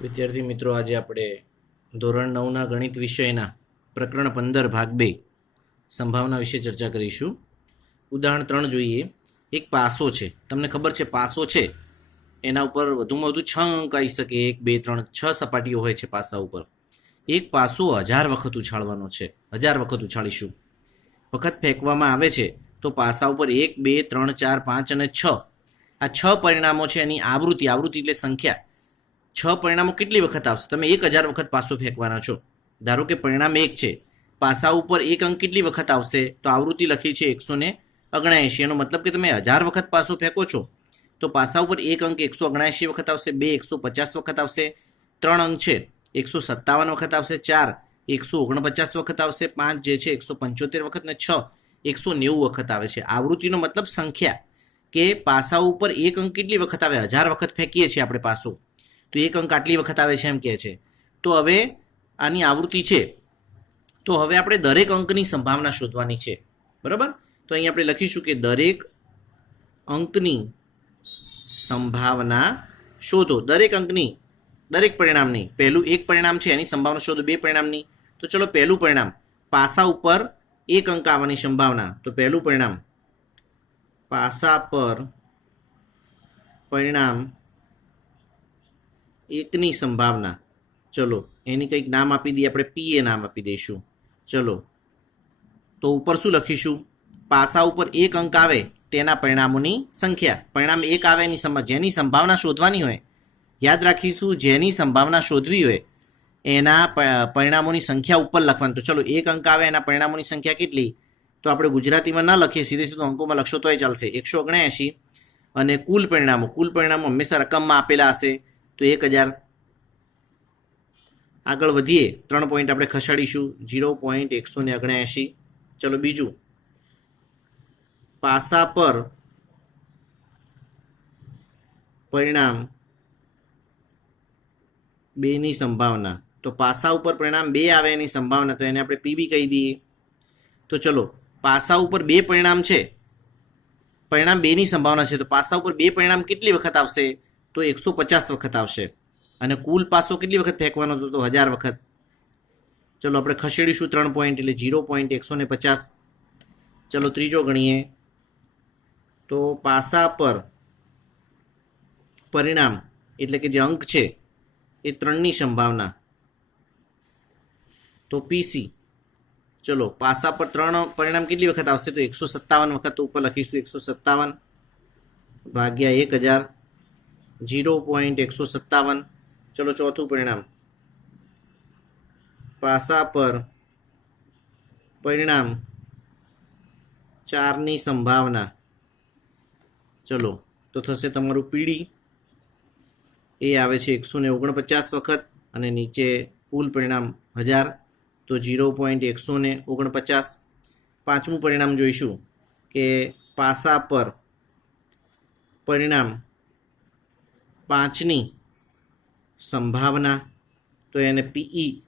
વિદ્યાર્થી મિત્રો, આજે આપણે ધોરણ 9ના ગણિત વિષયના પ્રકરણ 15 ભાગ 2 સંભાવના વિશે ચર્ચા કરીશું. ઉદાહરણ 3 જોઈએ. એક પાસો છે. તમને ખબર છે પાસો છે એના ઉપર વધુમાં વધુ 6 અંક આવી શકે. 1 2 3 6 સપાટીઓ હોય છે પાસા ઉપર. એક પાસો 1000 વખત ઉછાળવાનો છે. 1000 વખત ઉછાળીશું. વખત ફેંકવામાં આવે છે તો પાસા ઉપર 1 2 3 4 5 અને 6 આ 6 પરિણામો છે. એની આવૃત્તિ એટલે સંખ્યા 6 પરિણામો કેટલી વખત આવશે? તમે 1000 વખત પાસો ફેંકવાના છો. ધારો કે પરિણામ 1 છે, પાસા ઉપર 1 અંક કેટલી વખત આવશે? તો આવૃત્તિ લખી છે 179. એનો મતલબ કે તમે 1000 વખત પાસો ફેંકો છો તો પાસા ઉપર 1 અંક 179 વખત આવશે, 2 150 વખત આવશે, 3 અંક છે 157 વખત આવશે, 4 149 વખત આવશે, 5 જે છે 175 વખત ને 6 190 વખત આવે છે. આવૃત્તિનો મતલબ સંખ્યા કે પાસા ઉપર 1 અંક કેટલી વખત આવે? 1000 વખત ફેંકીએ છીએ આપણે પાસો તો 1 અંક આટલી વખત આવે છે એમ કહે છે. તો હવે આની આવૃત્તિ છે તો હવે આપણે દરેક અંકની સંભાવના શોધવાની છે. બરાબર? તો અહીં આપણે લખીશું કે દરેક અંકની સંભાવના શોધો. દરેક અંકની, દરેક પરિણામની. પહેલું એક પરિણામ છે એની સંભાવના શોધો 2 પરિણામની. તો ચલો પહેલું પરિણામ, પાસા ઉપર 1 અંક આવવાની સંભાવના. તો પહેલું પરિણામ, પાસા પર પરિણામ 1ની સંભાવના. ચલો એની કંઈક નામ આપી દઈએ આપણે, પી એ નામ આપી દઈશું. ચલો તો ઉપર શું લખીશું? પાસા ઉપર 1 અંક આવે તેના પરિણામોની સંખ્યા. પરિણામ 1 આવે એની જેની સંભાવના શોધવાની હોય, યાદ રાખીશું, જેની સંભાવના શોધવી હોય એના પરિણામોની સંખ્યા ઉપર લખવાની. તો ચલો 1 અંક આવે એના પરિણામોની સંખ્યા કેટલી? તો આપણે ગુજરાતીમાં ના લખીએ, સીધું અંકોમાં લખશો તોય ચાલશે. 179. અને કુલ પરિણામો હંમેશા રકમમાં આપેલા હશે તો 1000. આગળ વધીએ, 3 પોઈન્ટ આપણે ખસેડીશું, 0.179. ચલો બીજું, પાસા પર પરિણામ 2ની સંભાવના. તો પાસા ઉપર પરિણામ 2 આવે એની સંભાવના, તો એને આપણે પીબી કહી દઈએ. તો ચલો પાસા ઉપર 2 પરિણામ છે, પરિણામ 2ની સંભાવના છે, તો પાસા ઉપર 2 પરિણામ કેટલી વખત આવશે? તો 150 વખત આવશે. અને કુલ પાસો કેટલી વખત ફેંકવાનો હતો? તો 1000 વખત. ચલો આપણે ખસેડીશું 3 પોઈન્ટ એટલે 0.150. ચલો ત્રીજો ગણીએ. તો પાસા પર પરિણામ એટલે કે જે અંક છે એ 3ની સંભાવના, તો પીસી. ચલો પાસા પર 3 પરિણામ કેટલી વખત આવશે? તો 157 વખત. તો ઉપર લખીશું 157 ભાગ્યા 1000, 0.157. ચલો ચોથું પરિણામ, પાસા પર પરિણામ 4ની સંભાવના. ચલો તો થશે તમારું પીડી, એ આવે છે 149 વખત અને નીચે કુલ પરિણામ 1000, તો 0.149. પાંચમું પરિણામ જોઈશું કે પાસા પર પરિણામ 5ની સંભાવના, તો એને પીઈ.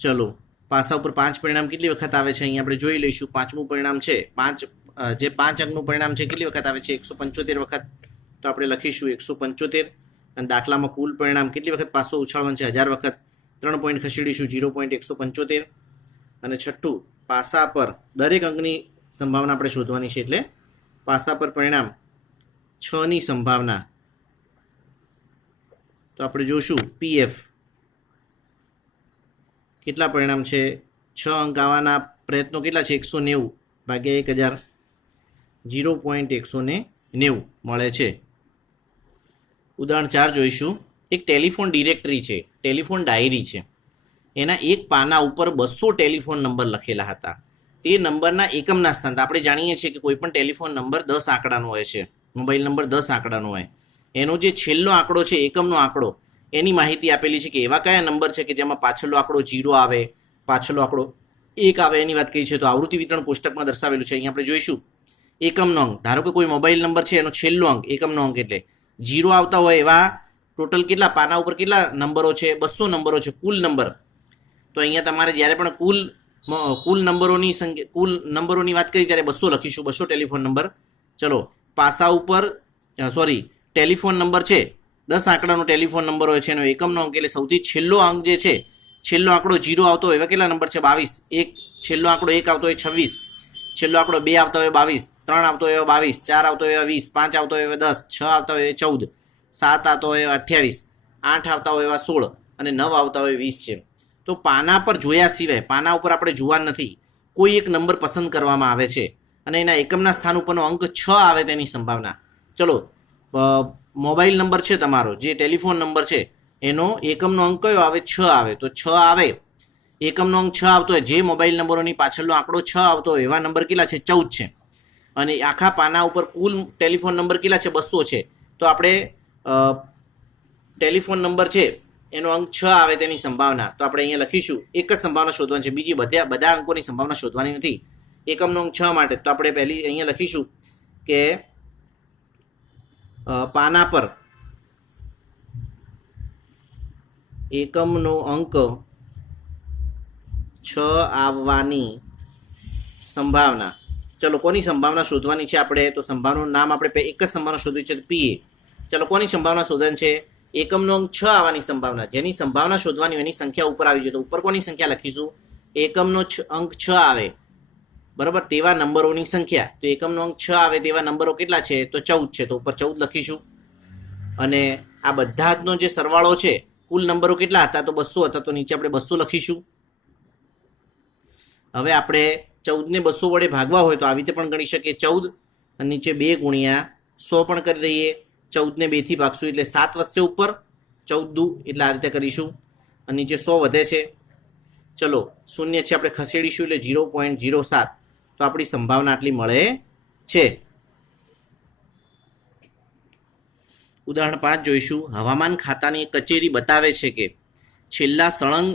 ચલો પાસા ઉપર 5 પરિણામ કેટલી વખત આવે છે અહીંયા આપણે જોઈ લઈશું. પાંચમું પરિણામ છે 5, જે 5 અંકનું પરિણામ છે કેટલી વખત આવે છે? 175 વખત. તો આપણે લખીશું 175. અને દાખલામાં કુલ પરિણામ કેટલી વખત પાસો ઉછાળવાનું છે? 1000 વખત. 3 પોઈન્ટ ખસેડીશું, 0.175. અને છઠ્ઠું, પાસા પર દરેક અંકની સંભાવના આપણે શોધવાની છે, એટલે પાસા પર પરિણામ 6ની સંભાવના. તો આપણે જોશું પીએફ કેટલા પરિણામ છે? 6 અંક આવવાના પ્રયત્નો કેટલા છે? 190 ભાગ્યા 1000, 0.190 મળે છે. ઉદાહરણ 4 જોઈશું. એક ટેલિફોન ડિરેક્ટરી છે, ટેલિફોન ડાયરી છે. એના એક પાના ઉપર 200 ટેલિફોન નંબર લખેલા હતા. તે નંબરના એકમના સ્થાન, આપણે જાણીએ છીએ કે કોઈ પણ ટેલિફોન નંબર 10 આંકડાનો હોય છે, મોબાઈલ નંબર 10 આંકડાનો હોય. એનો જે છેલ્લો આંકડો છે, એકમનો આંકડો, એની માહિતી આપેલી છે કે એવા કયા નંબર છે કે જેમાં પાછળનો આંકડો 0 આવે, પાછળનો આંકડો 1 આવે, એની વાત કરી છે. તો આવૃત્તિ વિતરણ કોષ્ટકમાં દર્શાવેલું છે. અહીંયા આપણે જોઈશું એકમનો અંક. ધારો કે કોઈ મોબાઈલ નંબર છે, એનો છેલ્લો અંક, એકમનો અંક એટલે 0 આવતા હોય એવા ટોટલ કેટલા પાના ઉપર કેટલા નંબરો છે? 200 નંબરો છે, કુલ નંબર. તો અહીંયા તમારે જ્યારે પણ કુલ નંબરોની વાત કરી ત્યારે 200 લખીશું, 200 ટેલિફોન નંબર. ચલો પાસા ઉપર ટેલિફોન નંબર છે 10 આંકડાનો ટેલિફોન નંબર હોય છે, એનો એકમનો અંક એટલે સૌથી છેલ્લો અંક જે છે, છેલ્લો આંકડો 0 આવતો હોય એવા કેટલા નંબર છે? 22. એક છેલ્લો આંકડો 1 આવતો હોય 26, છેલ્લો આંકડો 2 આવતો હોય 22, 3 આવતો હોય 22, 4 આવતો હોય 20, 5 આવતો હોય 10, 6 આવતા હોય 14, 7 આવતો હોય 28, 8 આવતા હોય 16 અને 9 આવતા હોય 20 છે. તો પાના પર જોયા સિવાય, પાના ઉપર આપણે જોવા નથી, કોઈ એક નંબર પસંદ કરવામાં આવે છે અને એના એકમના સ્થાન ઉપરનો અંક 6 આવે તેની સંભાવના. ચલો, મોબાઈલ નંબર છે તમારો, જે ટેલિફોન નંબર છે, એનો એકમનો અંક કયો આવે? 6 આવે. તો 6 આવે, એકમનો અંક 6 આવતો હોય, જે મોબાઈલ નંબરોની પાછળનો આંકડો 6 આવતો હોય એવા નંબર કેટલા છે? 14 છે. અને આખા પાના ઉપર કુલ ટેલિફોન નંબર કેટલા છે? 200 છે. તો આપણે ટેલિફોન નંબર છે એનો અંક 6 આવે તેની સંભાવના, તો આપણે અહીંયા લખીશું, એક જ સંભાવના શોધવાની છે, બીજી બધા અંકોની સંભાવના શોધવાની નથી. એકમનો અંક 6 માટે તો આપણે પહેલી અહીંયા લખીશું કે પાના પર એકમનો અંક 6 આવવાની સંભાવના. ચલો, કોની સંભાવના શોધવાની છે આપણે? તો સંભાવનાનું નામ આપણે એક જ સંભાવના શોધવી છે, પીએ. ચલો, કોની સંભાવના શોધવાની છે? એકમનો અંક 6 આવવાની સંભાવના. જેની સંભાવના શોધવાની એની સંખ્યા ઉપર આવી જોઈએ, તો ઉપર કોની સંખ્યા લખીશું? એકમનો અંક 6 આવે, બરાબર, તેવા નંબરોની સંખ્યા. તો એકમનો અંક 6 આવે તેવા નંબરો કેટલા છે? તો 14 છે. તો ઉપર 14 લખીશું. અને આ બધા જનો જે સરવાળો છે, કુલ નંબરો કેટલા હતા? તો 200 હતા. તો નીચે આપણે 200 લખીશું. હવે આપણે 14 ને 200 વડે ભાગવા હોય તો આવી રીતે પણ ગણી શકીએ. 14 અને નીચે 2 ગુણ્યા 100 પણ કરી દઈએ. 14 ને 2 થી ભાગશું એટલે 7 વધશે ઉપર, 14 દુ એટલે આ રીતે કરીશું. અને નીચે 100 વધે છે. ચલો, શૂન્ય છે આપણે ખસેડીશું એટલે 0.07. તો આપણી સંભાવના આટલી મળે છે. ઉદાહરણ 5 જોઈશું. હવામાન ખાતાની એક કચેરી બતાવે છે કે છેલ્લા સળંગ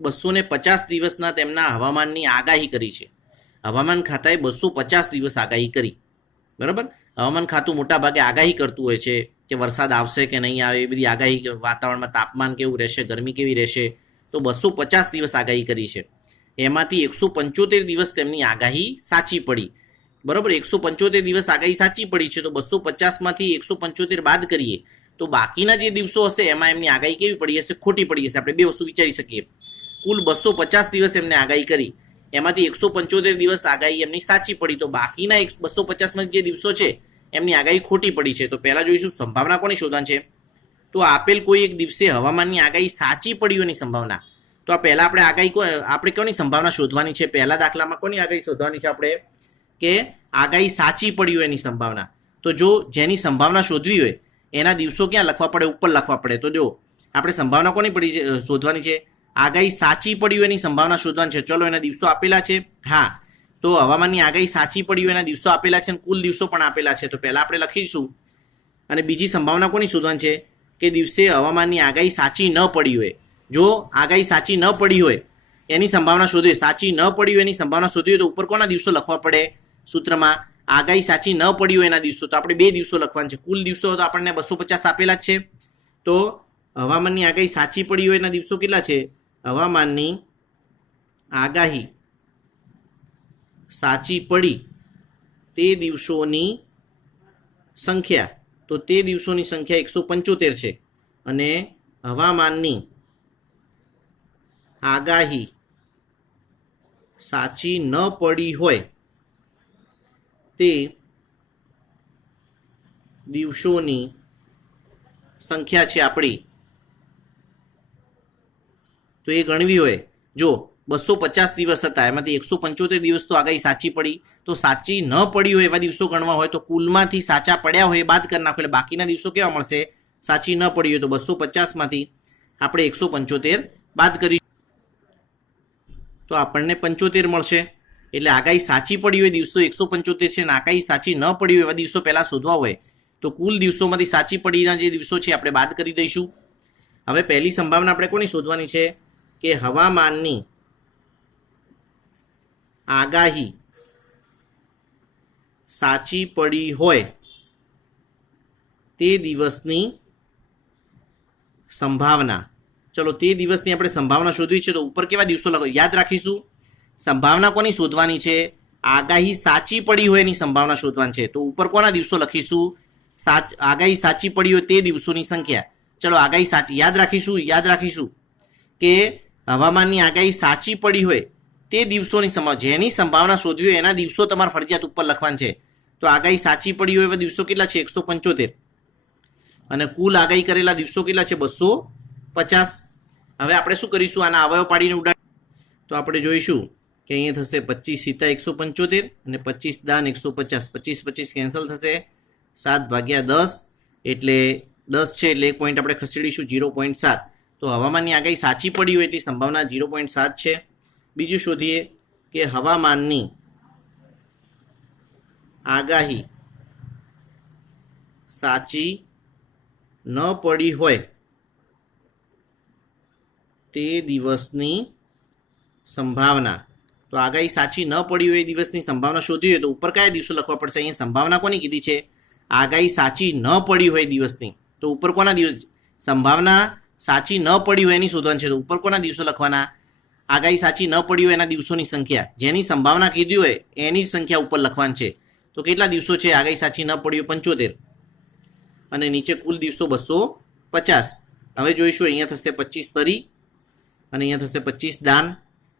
250 દિવસના તેમના હવામાનની આગાહી કરી છે. હવામાન ખાતાએ 250 દિવસ આગાહી કરી, બરાબર. હવામાન ખાતું મોટા ભાગે આગાહી કરતું હોય છે કે વરસાદ આવશે કે નહીં આવે, એ બધી આગાહી, વાતાવરણમાં તાપમાન કેવું રહેશે, ગરમી કેવી રહેશે. તો 250 દિવસ આગાહી કરી છે. એમાંથી 175 દિવસ તેમની આગાહી સાચી પડી, બરાબર. 175 દિવસ આગાહી સાચી પડી છે. તો 250માંથી 175 બાદ કરીએ તો બાકીના જે દિવસો હશે એમાં એમની આગાહી કેવી પડી હશે? ખોટી પડી હશે. આપણે બે વસ્તુ વિચારી શકીએ. કુલ 250 દિવસ એમને આગાહી કરી, એમાંથી 175 દિવસ આગાહી એમની સાચી પડી, તો બાકીના 250માં જે દિવસો છે એમની આગાહી ખોટી પડી છે. તો પહેલા જોઈશું સંભાવના કોની શોધવાની છે? તો આપેલ કોઈ એક દિવસે હવામાનની આગાહી સાચી પડી હોવાની સંભાવના. તો આ પહેલા આપણે કોની સંભાવના શોધવાની છે? પહેલા દાખલામાં કોની આગાહી શોધવાની છે આપણે? કે આગાહી સાચી પડી હોય એની સંભાવના. તો જો જેની સંભાવના શોધવી હોય એના દિવસો ક્યાં લખવા પડે? ઉપર લખવા પડે. તો જો આપણે સંભાવના કોની શોધવાની છે? આગાહી સાચી પડી હોય એની સંભાવના શોધવાની છે. ચલો, એના દિવસો આપેલા છે. હા, તો હવામાનની આગાહી સાચી પડી હોય એના દિવસો આપેલા છે અને કુલ દિવસો પણ આપેલા છે. તો પહેલા આપણે લખીશું. અને બીજી સંભાવના કોની શોધવાની છે? કે દિવસે હવામાનની આગાહી સાચી ન પડી હોય. જો આગાહી સાચી ન પડી હોય એની સંભાવના શોધવી, સાચી ન પડી હોય એની સંભાવના શોધવી હોય તો ઉપર કોના દિવસો લખવા પડે? સૂત્રમાં આગાહી સાચી ન પડી હોય એના દિવસો. તો આપણે 2 દિવસો લખવાના છે. કુલ દિવસો તો આપણને 250 આપેલા જ છે. તો હવામાનની આગાહી સાચી પડી હોય એના દિવસો કેટલા છે? હવામાનની આગાહી સાચી પડી તે દિવસોની સંખ્યા. તો તે દિવસોની સંખ્યા 175 છે. અને હવામાનની આગાહી સાચી ન પડી હોય તે દિવસોની સંખ્યા છે આપણી. તો એ ગણવી હોય, જો 250 દિવસ હતા એમાંથી 175 દિવસ તો આગાહી સાચી પડી, તો સાચી ન પડી હોય એવા દિવસો ગણવા હોય તો કુલમાંથી સાચા પડ્યા હોય એ બાદ કરી નાખો એટલે બાકીના દિવસો કેવા મળશે? સાચી ન પડી હોય. તો 250માંથી આપણે 175 બાદ કરી તો આપણને 75 મળશે. એટલે આગાહી સાચી પડી હોય દિવસો 175 છે અને આગાહી સાચી ન પડી હોય એવા દિવસો પહેલા શોધવા હોય તો કુલ દિવસોમાંથી સાચી પડીના જે દિવસો છે આપણે બાદ કરી દઈશું. હવે પહેલી સંભાવના આપણે કોની શોધવાની છે? કે હવામાનની આગાહી સાચી પડી હોય તે દિવસની સંભાવના. ચલો, તે દિવસની આપણે સંભાવના શોધવી છે તો ઉપર કેવા દિવસો લખો? યાદ રાખીશું, સંભાવના કોની શોધવાની છે? આગાહી સાચી પડી હોય એની સંભાવના શોધવાની છે. તો ઉપર કોના દિવસો લખીશું? આગાહી સાચી પડી હોય તે દિવસોની સંખ્યા. ચલો આગાહી સાચી યાદ રાખીશું કે હવામાનની આગાહી સાચી પડી હોય તે દિવસોની જેની સંભાવના શોધવી હોય એના દિવસો તમારે ફરજિયાત ઉપર લખવાના છે. તો આગાહી સાચી પડી હોય એવા દિવસો કેટલા છે? 175. અને કુલ આગાહી કરેલા દિવસો કેટલા છે? 250. હવે આપણે શું કરીશું? આના અવયવ પાડીને ઉડાડીએ તો આપણે જોઈશું કે અહીંયા થશે 25 × 175 અને 25 દાન 150. 25 કેન્સલ થશે. 7/10 એટલે 10 છે એટલે 1 પોઈન્ટ આપણે ખસેડીશું. 0.7. તો હવામાનની આગાહી સાચી પડી હોય એટલી સંભાવના 0.7 છે. બીજું શોધીએ કે હવામાનની આગાહી સાચી ન પડી હોય તે દિવસની સંભાવના. તો આગાહી સાચી ન પડી હોય એ દિવસની સંભાવના શોધવી હોય તો ઉપર કયા દિવસો લખવા પડશે? અહીંયા સંભાવના કોની કીધી છે? આગાહી સાચી ન પડી હોય દિવસની. તો ઉપર કોના દિવસ? સંભાવના સાચી ન પડી હોય એની શોધવાની છે. તો ઉપર કોના દિવસો લખવાના? આગાહી સાચી ન પડી હોય એના દિવસોની સંખ્યા. જેની સંભાવના કીધી હોય એની સંખ્યા ઉપર લખવાની છે. તો કેટલા દિવસો છે આગાહી સાચી ન પડી હોય? 75. અને નીચે કુલ દિવસો 250. હવે જોઈશું અહીંયા થશે 25 તરી અને અહીંયા થશે 25 દાન.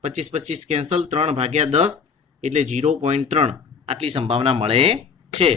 25 કેન્સલ. 3/10 એટલે 0.3 આટલી સંભાવના મળે છે.